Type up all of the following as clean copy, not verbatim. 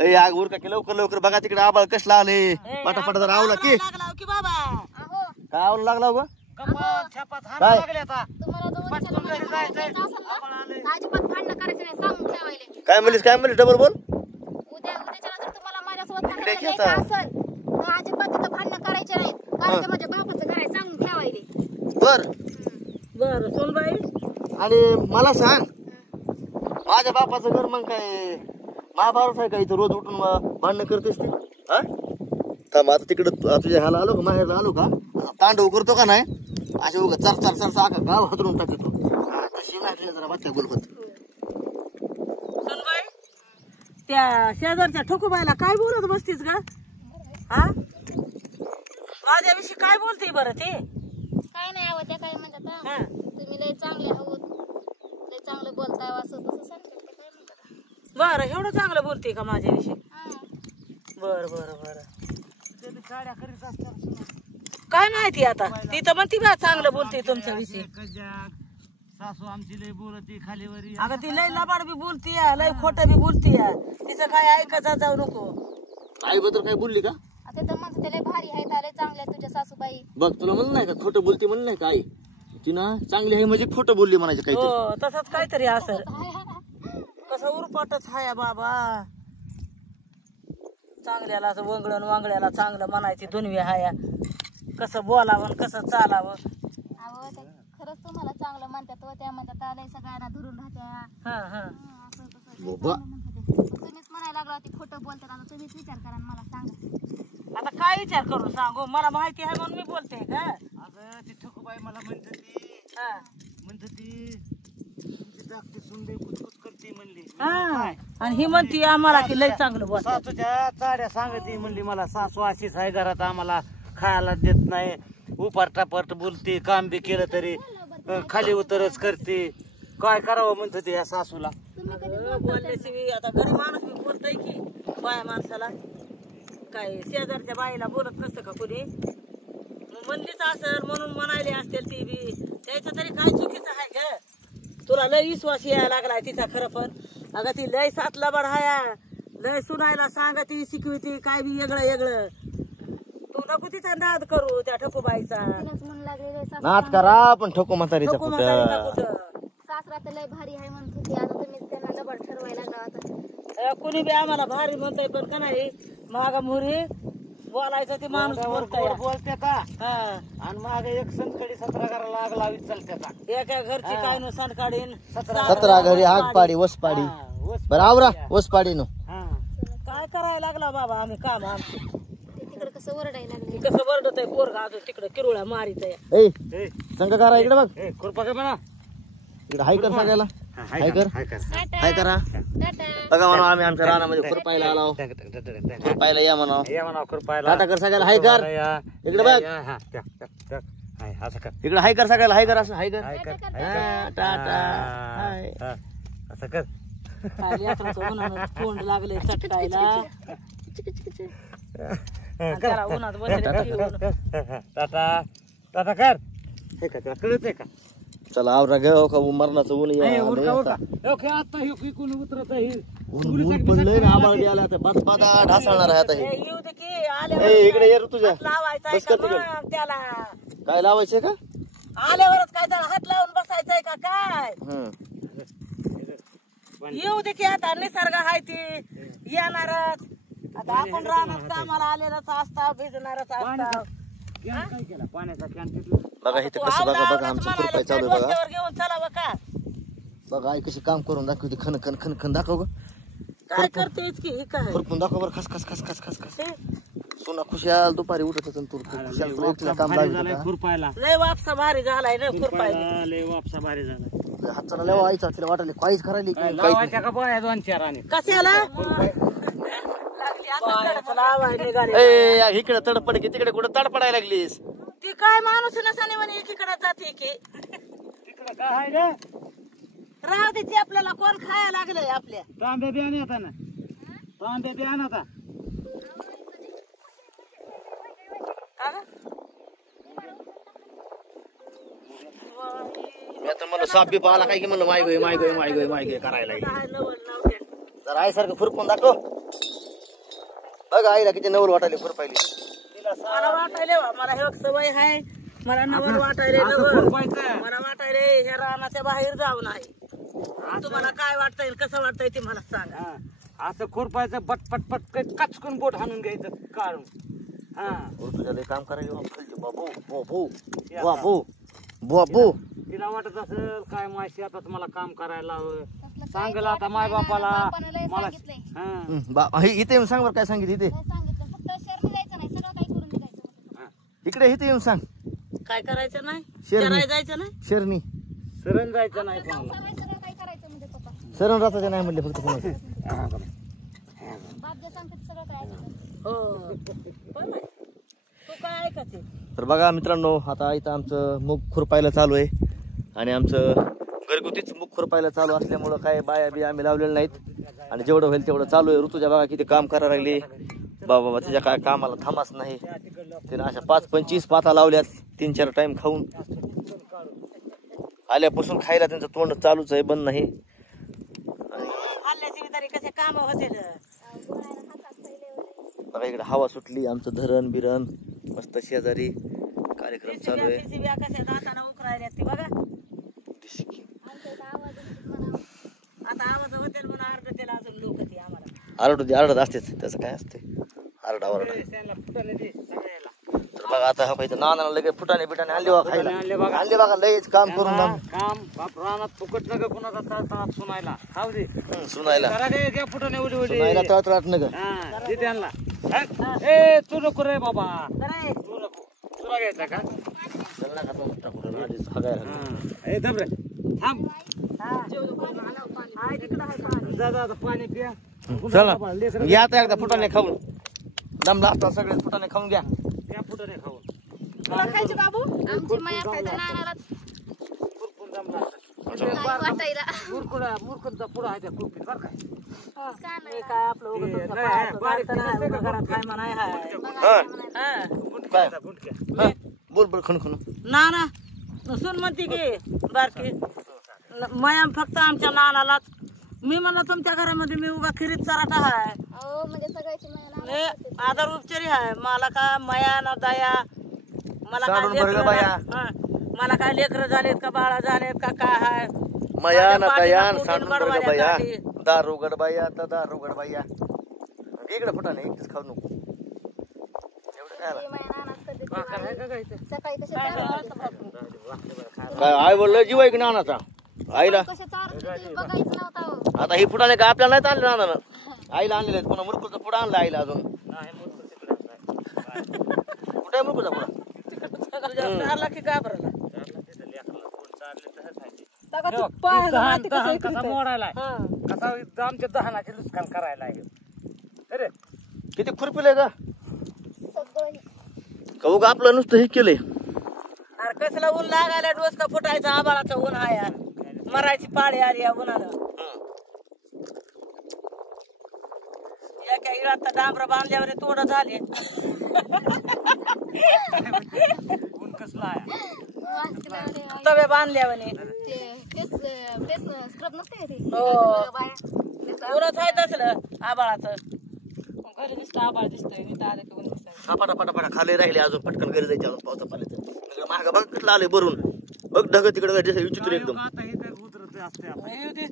ए आग उरका की लवकर लवकर बघा तिकडे आबाळ कसला आले पटापट जर आवला की लागला की बाबा काय आवलं लागला ग कपात छापात हात काय? लागले आता पटकन घरी जायचंय आबाळ आलंय. अजिबात भांडणं करायचं नाही सांगून ठेवायले. काय म्हणलीस डबल बोल उद्याच्याला जर तुम्हाला माझ्यासोबत इकडे भांडायला घेता. जायचं असेल तर अजिबात तिथं भांडणं करायचे नाहीत कारण ते माझ्या बापाचं घर आहे सांगून ठेवायले. बर बर सोनबाई आणि मला सांग माझ्या बापाचं घर मग काय महाभारत आहे का इथं रोज उठून भांडणं करतेस ते हा थांब आता तिकडं तुझ्या ह्याला आलो का माहेरला आलो का तांडव करतो का नाही असे उगा चर चर चर साखा गाव हातरून टाकतो तशी नाही जरा बाच्या गुलबत सोनबाई त्या शेजारच्या ठोकूबाईला काय बोलत बसतीस ग हा माझ्याविषयी काय बोलते बरं ते काय नाही आवं त्या काय म्हणतात हा. तुम्ही लय चांगले आहोत लय चांगलं बोलताय असं तसं सांगतात ते काय म्हणतात. बरं एवढं चांगलं बोलते का माझ्याविषयी हा. बर बर बर गाड्या करीत असतात काय माहिती आता ती तर म्हणती बा चांगलं बोलते तुमच्या विषयी सासू आमची लय बोलती खालीवरी अगं ती लय लबाड बी बोलती लय खोटं बी बोलती तिचं काय ऐकायचं जाऊ नको आईबद्दल काय बोलली का आता तर म्हणतात ते लय भारी आहेत लय चांगल्या तुझ्या सासूबाई. बघ तुला म्हणलं नाही का खोटं बोलती म्हणलं नाही का आई ती ना चांगली आहे म्हणजे खोटं बोलली म्हणायचं काहीतरी हो तसंच काहीतरी असर कसं उरपाटच हाय बाबा चांगल्याला वंगळण वांगड्याला चांगलं म्हणायची दुनवी हाया कसं बोलावं कसं चालावं. अहो ते खरंच तुम्हाला चांगलं म्हणतात व त्या म्हणतात लय सगळ्यांना धरून राहत्या हा हा असं तसं बाबा. तुम्हीच म्हणायला लागला ती खोटं बोलतात आता तुम्हीच विचार करा आणि मला सांगा. आता काय विचार करू सांगू मला माहिती आहे म्हणून मी बोलते का अगं ती ठकूबाई मला म्हणत ती धाकटी सुनबाई कुचकुच करते म्हणली हा आणि ही म्हणती आम्हाला की लय चांगलं बोल सासूच्या चाड्या सांगते म्हणली मला सासू अशीच आहे घरात आम्हाला खायला देत नाही उपारटापट बोलते काम बी केलं तरी खाली उतरच करते काय करावं म्हणत ते या सासूला बोलल्याशिवाय आता गरीब माणूस मी बोलतय की बाया माणसाला काय शेजारच्या बाईला बोलत नसतं का कोणी म्हणलीच असं म्हणून म्हणायले असतील ती बी त्याचं तरी काय चुकीचं आहे का तुला लय विश्वास यायला लागलाय तिचा खरं पण अगं ती लय सातला बढाया लय सुनायला सांगा ती शिकविती काय बी वेगळं वेगळं तू नको तिचा नाद करू त्या ठकूबाईचा तिलाच म्हणू लागले लय नाद करा पण ठोको म्हातारीचा ठकू म्हातारीचा कुठं कुठं सासरा तर लय भारी आहे म्हणत होती आता तुम्हीच त्यांना डबल ठरवायला लागला आता. कुणी बी आम्हाला भारी म्हणताय पण का नाही मागा मुरी बोलायचं ते माणूस बोलताय बोलते का हा आणि मागे एक संकडी 17 घराला आग लावीत चालते का एका घरची काय नुकसान काढीन 17 घरी आग पाडी वसपाडी बरं आवरा वसपाडी नो काय करायला लागला बाबा आम्ही काम आमची ते तिकडे कसं ओरडायला लागले कसं वरडत आहे पोरगा अजून तिकडे किरुळा मारित आहे ए संघ करा इकडे बघ कृपा कर म्हणा इकडे हाय कर सगळ्याला हाय कर हाय करा टाटा. बघा म्हणा आम्ही आमच्या रानामध्ये खुरपायला आलो खुरपायला या म्हणा या म्हणा कृपायला टाटा कर सगळ्याला हाय कर इकडे बघ असं कर इकडे हाय कर सगळ्याला हाय कर असं हाय कर टाटा. हा, टाटा हाय असं कर काय लेकराचं उन्हानं तोंड लागले चटकायला आणि त्याला उन्हात बसले ठेवून. टाटा टाटा कर हे का तुला कळत आहे का चला आवरा ग का मरणाचं ऊन या उरका उरका ओके आता हे कोण उतरत आहे ऊन पडलंय ना आबाळ बी आला आता बदा ढासळणार आहे आता हे येऊ दे की ए आल्यावर इकडे ये रे तुझ्या लावायचा बस का कर तिकडे. मग त्याला काय लावायचंय का आल्यावरच काय त्याला हात लावून बसायचंय का काय हं. येऊ दे की आता निसर्ग हाय ती येणारच आता आपण राहणार कामाला आलेलाच असता भिजणारच असता काय केला पाण्याचा कॅन तिथलं बघा इथं कसं बघा बघा आमचं खुरपाय चालू आहे बघा डोक्यावर घेऊन चलावं का बघा आई कशी काम करून दाखवते खन खन खन खन दाखव ग काय करतेच की हे काय खुरपून दाखव बरं खस खस खस खस खस खस ते सोना खुशाल दुपारी उठत होतं तू खुशाल तुला एकटीला काम भारी लागलं झालाय का खुरपायला लय वापसा भारी झालाय ना खुरपायला लय वापसा भारी झालाय हातचा लेवा आईचा तिला वाटायला काहीच करायला काय काहीच लावायच्या का बोया 2-4 आणि कशाला लावायला निघाले ए इकडे तडपड की तिकडे कुठं तडपडायला लागलीस ती काय माणूस नसाने म्हणे एकीकडे जाते की तिकडं काय आहे रे राहू दे ती आपल्याला कोण खायला लागलंय आपल्या तांबे बियाणे येता ना तांबे बियाण आता का गं? मी आता म्हणलं साप बी पाहिला काय की म्हणलं माय गोय माय गोय माय गोय माय गोय करायला काय नवल नवल जरा आई सारखं खुरपून दाखव बघा आईला किती नवल वाटायले खुरपायली. मला वाटायले मला हे सवय आहे. मला नवल वाटायले नवल. मला वाटायले ह्या रानाच्या बाहेर जाऊ नाही. तुम्हाला काय वाटतंय कसं वाटतंय ते मला सांगा. असं खुरपायचं पटपट पटकन कचकून बोट हाणून घ्यायचं काढून. हा तुझ्या लय काम करायला बाबू बाबू बाबू बाबू. तिला वाटत असेल काय माहिती आता मला काम करायला सांगल आता माय बापाला मला. इथे येऊन सांग बरं काय सांगितलं इथे. सांगितलं फक्त शहरात जायचं नाही, सगळं काही करून निघायचं. इकडे इथे येऊन सांग. काय करायचं नाही. शेरणी. चरायला जायचं नाही. शेरणी सरण जायचं नाही कोणाला. सवय सगळं काही करायचं म्हणजे पप्पा. सरण राहता नाही म्हणले फक्त कोणाचं. बाप जे सांगते ते सगळं काय ऐकायचं. हो पण नाही. तू काय ऐकायचे. तर बघा मित्रांनो आता इथं आमचं मूग खुरपायला चालू आहे आणि आमचं घरगुतीच मूग खुरपायला चालू असल्यामुळं काय बाया बी आम्ही लावलेलं नाहीत आणि जेवढं होईल तेवढं चालू आहे. ऋतुजा बघा किती काम करायला लागली. बाबा तिच्या काय कामाला थांबाच नाही. तिने अशा 5-25 पाता लावल्यात 3-4 टाइम खाऊन. आल्यापासून खायला त्यांचं तोंड चालूच आहे, बंद नाही. हल्ल्याची तरी कसे काम होतील. बघा इकडे हवा सुटली. आमचं धरण बिरण मस्त शेजारी कार्यक्रम चालू आहे. कशा दाताना उकरायला ते बघा. आता आवाज होतील म्हणून अर्ध त्याला अजून लोक ते आम्हाला आरडत असतेच त्याचं काय असते आरडा वरडा. तर बघा आता हा पाहिजे नाना लगेच फुटाने बिटाने आणले बघा खायला. आणले बघा लयच काम करून काम बाप रानात फुकट नग कुणाचा तळतळात सुनायला खाऊ दे. सुनायला करा दे घ्या फुटाने उडी उडी. सुनायला तळतळाट नग. दे त्यांना. ए तू नको रे बाबा. नाही. तू नको. तुला घ्यायचा का. ए दब रे थांब. जा जा पाणी पिया. चला घ्या आता एकदा फुटाने खाऊन. दम लागतात सगळे फुटाने खाऊन घ्या. त्या फुटाने खाऊन. तुला खायचे बाबू. आमची माया काय तर नानाला कुरकुन दम लागतात. काय वाटायला. मूर्खंचा पुढं आहे त्या कुरपीत बरं काय. का नाही. हे काय आपलं उगाच तुमचं पाहायचं. बारीक नाही, नसते का उगाच घरात काय म्हणाय हाय. हा हा. काय गुंडक्या. हा, बोल बरं खणखण. नाना सुन म्हणते की बारकी मॅम फक्त आमच्या नानालाच. मी म्हणलं तुमच्या घरामध्ये मी उगा खिरीत चराटा हाय. अहो म्हणजे सगळ्याची माया नाना. हे आदर उपचारी हाय. मला का माया ना दया. मला काय साडून भरलं लेकरं बाया. हा. मला काय लेकरं झालेत का बाळा झालेत का काय हाय. मया ना माझ्या तयान पाठीला सांडून पोटील बरं बाया. बडवायला दारू गडबाया तर दारू गडबाया. इकडे फुटाने एकटीच खाऊ नको. एवढं काय आला? माया नानाच करते. भाकर आहे का काय ते? सकाळी कसे चारत काय आई बोललं जीव आहे की नानाचा आईला. कसे चारत होते बघायचं नव्हतं अहो. आता ही फुटाने काय आपल्याला नाही आणले नानानं. आईला आणलेले आहेत. पुन्हा मुरकुलचा पुढं आणला आईला अजून. कुठे आहे मुरकुलचा पुढा. चारला की घाबरला. कसा मोडायला हा. कसा आमच्या दहनाचे नुकसान करायला आहे. अरे किती खुरपिले का सगळं कहू का आपलं नुसतं हे केलंय. अरे कसला ऊन लागायला डोस का फुटायचा आबाळाचा ऊन आहे यार. मरायची पाळी आली या उन्हानं. एका इळात तर डांबरा बांधल्यावर तोड झाले. ऊन कसला आहे. तवे बांधल्यावर तेच स्क्रब नसते ते. हो. बाया उरच आहे तसलं आबाळाचं. घरी नुसतं आबाळ दिसतंय. नीट आलं की ऊन दिसतंय. फटाफटा खाली राहिले अजून पटकन घरी जायचे अजून पावसा पाण्याचं. महाग बघ कसलं आलंय भरून. बघ ढग तिकडे विचित्र एकदम. आता इथे उतरत असते आपण. येऊ दे.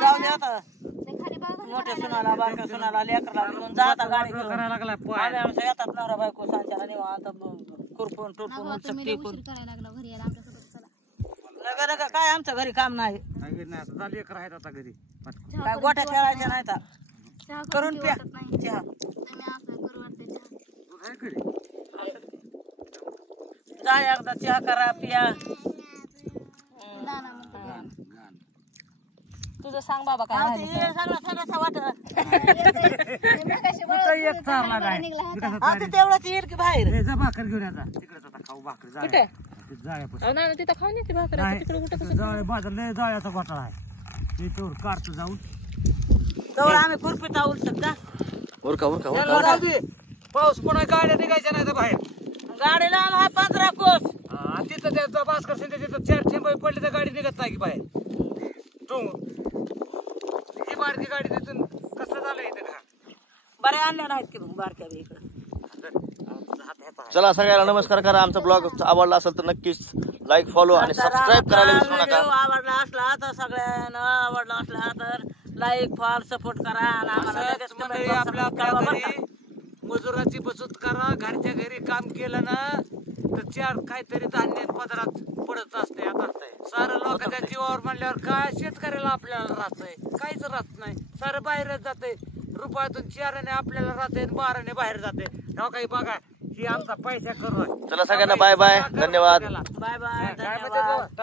जाऊ दे आता. ते खाली बघा. मोठ्या सुनाला बारक्या सुनाला लेकरला घेऊन जाता गाडी घेऊन. करायला लागला आम्ही आमच्या येतात नवरा बायको सांच्याला निवांत खुरपून टोटून तुम्ही चपटी लय करून. उशीर करायला लागला घरी यायला आमच्यासोबत. चला नका नका काय आमच्या घरी काम नाही. नाही नाही आता झाली एक राहत आता घरी पटकन. काय गोट्या खेळायच्या नाही तर. चहा करून प्या वाटत नाही. चहा. तुम्ही असं करू वाटते चहा. तू काय घरी. जा एकदा चहा करा पिया. नाना म्हणतो तुझं सांग बाबा काय सगळं सगळं वाटत. कुठं एक चारला नाही. आता तेवढंच येईल की बाहेर. ए, जा भाकर घेऊन येता तिकडेच आता खाऊ भाकर कुठे जाळ्यापासून. तिथं खाऊन येते भाकर. जाळे बाजार लय जाळ्याचा घोटाळा आहे. ते तेवढं काढतो जाऊन. जवळ आम्ही खुरपीत उलटत का. उरका उरका त्याला उरका. जाऊ दे. पाऊस पुन्हा गाड्या निघायच्या नाही तर बाहेर. गाडीला आम्हा 15 कोस. हा, तिथं त्याचा भास्कर शिंदे तिथं 4 थेंब पडले तर गाडी निघत नाही की बाहेर. ही बारकी गाडी तिथून कसं झालं इथं का. बऱ्या आणल्या नाहीत की मग बारक्या बी इकडं. चला सगळ्याला नमस्कार करा. आमचा ब्लॉग आवडला असेल तर नक्कीच लाईक फॉलो आणि सबस्क्राईब करायला विसरू व्हिडिओ नका. आवडला असला तर सगळ्यांना आवडला असला तर लाईक फॉर सपोर्ट करा आणि आम्हाला लगेच असंच comment मंडळी box आपल्या मध्ये आपल्या कळवा बरं का. घरी मजुराची बचत करा. घरच्या घरी काम केलं ना तर चार काहीतरी धान्य पदरात पडत असते. आता सारं लोकांच्या जीवावर म्हणल्यावर काय शेतकऱ्याला आपल्याला राहतंय, काहीच राहत नाही. सारं बाहेरच जाते. रुपयातून 4 आपल्याला राहते 12 बाहेर जाते. तेव्हा काही बघा ही आमचा पैसा करू. चला सगळ्यांना बाय बाय, धन्यवाद. बाय बाय, काय धन्यवाद. म्हणते